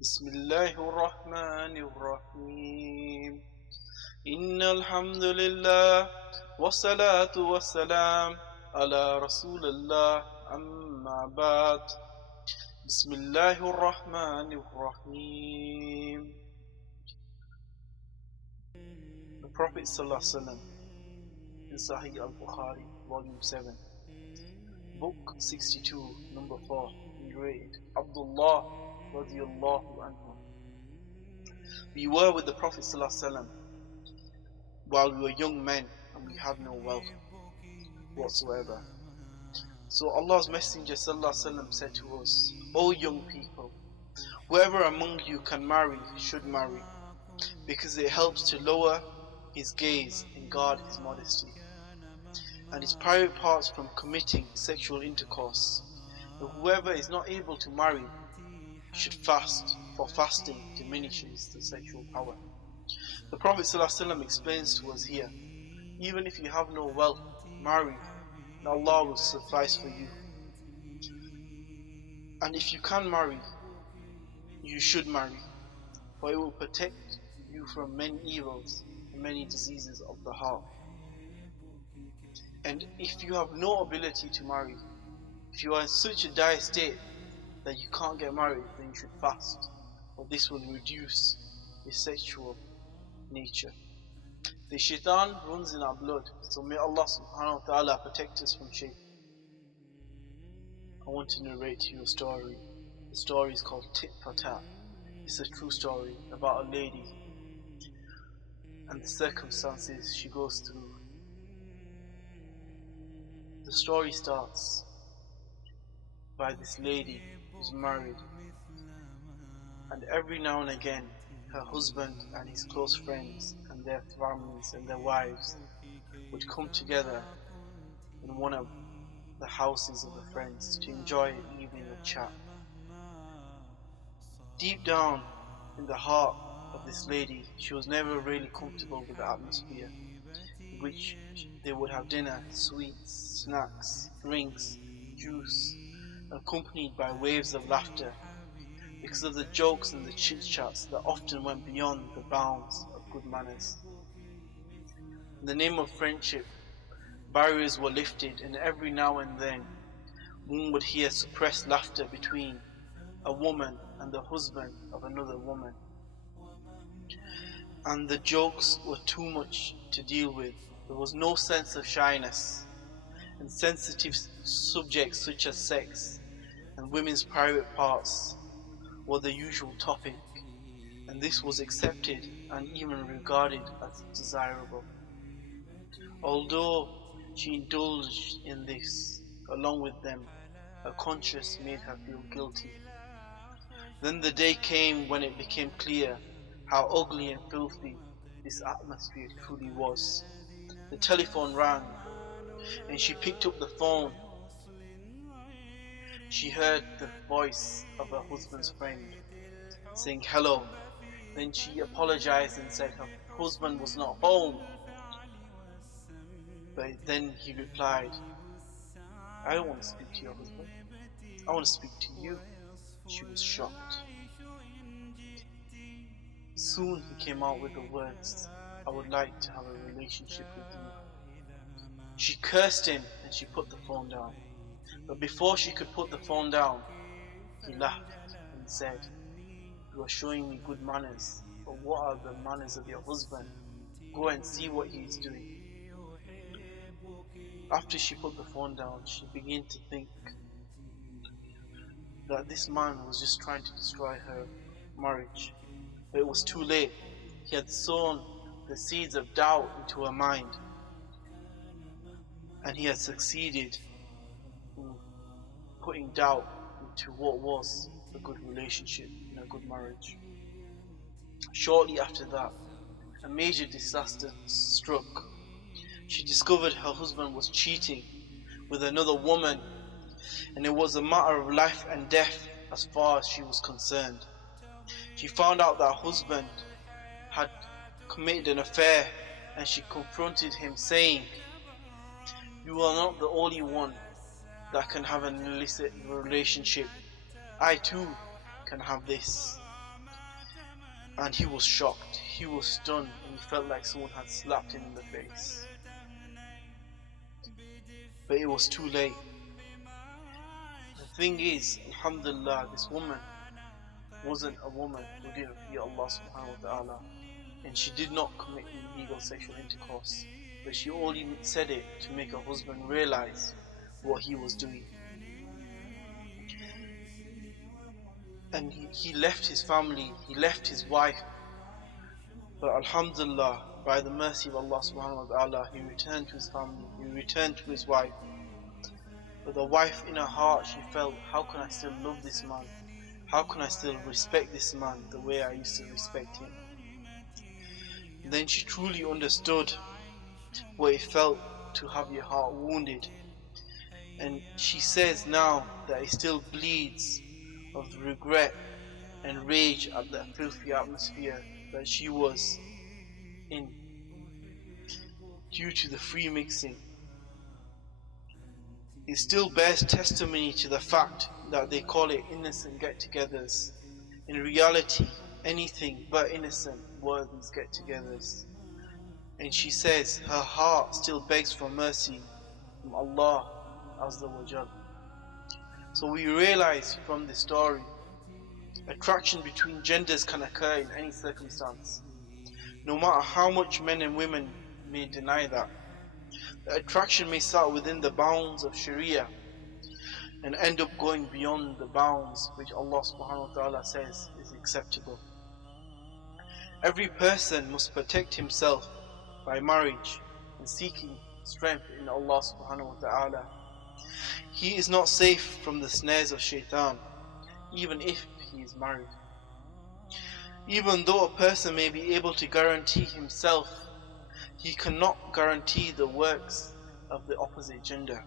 بسم الله الرحمن الرحيم إن الحمد لله والصلاة والسلام على رسول الله أما بعد بسم الله الرحمن الرحيم. The Prophet ﷺ in Sahih al-Bukhari, volume 7, book 62, number 4, narrated Abdullah radiyallahu anhu. We were with the Prophet ﷺ while we were young men and we had no wealth whatsoever. So Allah's Messenger ﷺ said to us, O young people, whoever among you can marry should marry, because it helps to lower his gaze and guard his modesty and his private parts from committing sexual intercourse. But whoever is not able to marry should fast, for fasting diminishes the sexual power. The Prophet ﷺ explains to us here, even if you have no wealth, marry, and Allah will suffice for you. And if you can marry, you should marry, for it will protect you from many evils and many diseases of the heart. And if you have no ability to marry, if you are in such a dire state that you can't get married, then you should fast, for this will reduce your sexual nature. The shaitan runs in our blood, so may Allah subhanahu wa ta'ala protect us from shaitan. I want to narrate to you a story. The story is called Tit for Tat. It's a true story about a lady and the circumstances she goes through. The story starts by this lady who's married, and every now and again her husband and his close friends and their families and their wives would come together in one of the houses of the friends to enjoy an evening of chat. Deep down in the heart of this lady, she was never really comfortable with the atmosphere in which they would have dinner, sweets, snacks, drinks, juice, accompanied by waves of laughter because of the jokes and the chit-chats that often went beyond the bounds of good manners. In the name of friendship, barriers were lifted, and every now and then one would hear suppressed laughter between a woman and the husband of another woman. And the jokes were too much to deal with. There was no sense of shyness, and sensitive subjects such as sex and women's private parts were the usual topic, and this was accepted and even regarded as desirable. Although she indulged in this along with them, her conscience made her feel guilty. Then the day came when it became clear how ugly and filthy this atmosphere truly was. The telephone rang, and she picked up the phone. She heard the voice of her husband's friend saying hello. Then she apologized and said her husband was not home. But then he replied, I don't want to speak to your husband, I want to speak to you. She was shocked. Soon he came out with the words, I would like to have a relationship with you. She cursed him and she put the phone down. But before she could put the phone down, he laughed and said, you are showing me good manners, but what are the manners of your husband? Go and see what he is doing. After she put the phone down, she began to think that this man was just trying to destroy her marriage. But it was too late. He had sown the seeds of doubt into her mind, and he had succeeded in putting doubt into what was a good relationship and a good marriage. Shortly after that, a major disaster struck. She discovered her husband was cheating with another woman, and it was a matter of life and death as far as she was concerned. She found out that her husband had committed an affair, and she confronted him saying, "You are not the only one that can have an illicit relationship. I too can have this." And he was shocked, he was stunned, and he felt like someone had slapped him in the face. But it was too late. The thing is, alhamdulillah, this woman wasn't a woman who didn't fear Allah subhanahu wa ta'ala, and she did not commit illegal sexual intercourse, but she only said it to make her husband realize what he was doing. And he left his family, he left his wife, but alhamdulillah, by the mercy of Allah subhanahu wa ta'ala, he returned to his family, he returned to his wife. But the wife, in her heart, she felt, how can I still love this man? How can I still respect this man the way I used to respect him? And then she truly understood what it felt to have your heart wounded. And she says now that it still bleeds of regret and rage at the filthy atmosphere that she was in due to the free mixing. It still bears testimony to the fact that they call it innocent get-togethers. In reality, anything but innocent were these get-togethers. And she says her heart still begs for mercy from Allah Azza wa Jal. So we realize from this story, attraction between genders can occur in any circumstance, no matter how much men and women may deny that. The attraction may start within the bounds of Sharia and end up going beyond the bounds which Allah subhanahu wa ta'ala says is acceptable. Every person must protect himself by marriage and seeking strength in Allah subhanahu wa ta'ala. He is not safe from the snares of shaitan, even if he is married. Even though a person may be able to guarantee himself, he cannot guarantee the works of the opposite gender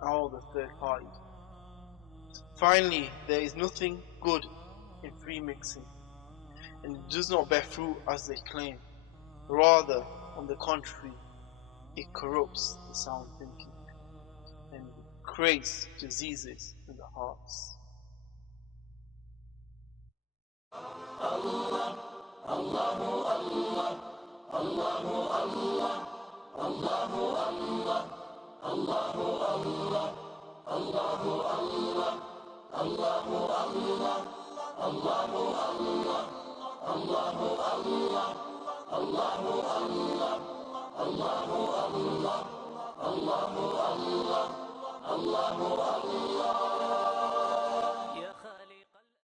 or the third party. Finally, there is nothing good in free mixing, and it does not bear fruit as they claim. Rather, on the contrary, it corrupts the sound thinking and creates diseases in the hearts.